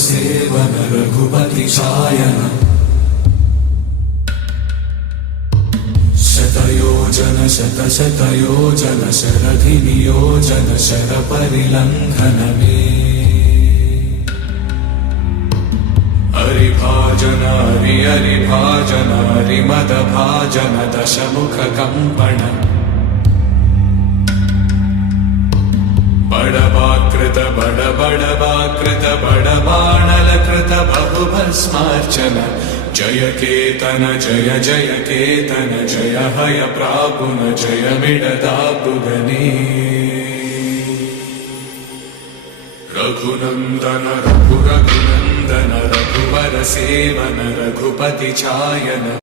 Seven Raghupati चायन शतयोजन शतशतयोजन शरधि नियोजन sir परिलंघन में हरिभाजन हरिभाजन हरिमद भाजन दशमुख कंपन बड़वाकृत बड़वाकृत बड़बाणलकृत बहुभस्मार्चन जय केतन जय जय केतन जय हय प्रापुन जय मिडदापुगनी रघुनंदन रघुनंदन रघुवर सेवन रघुपति चायन।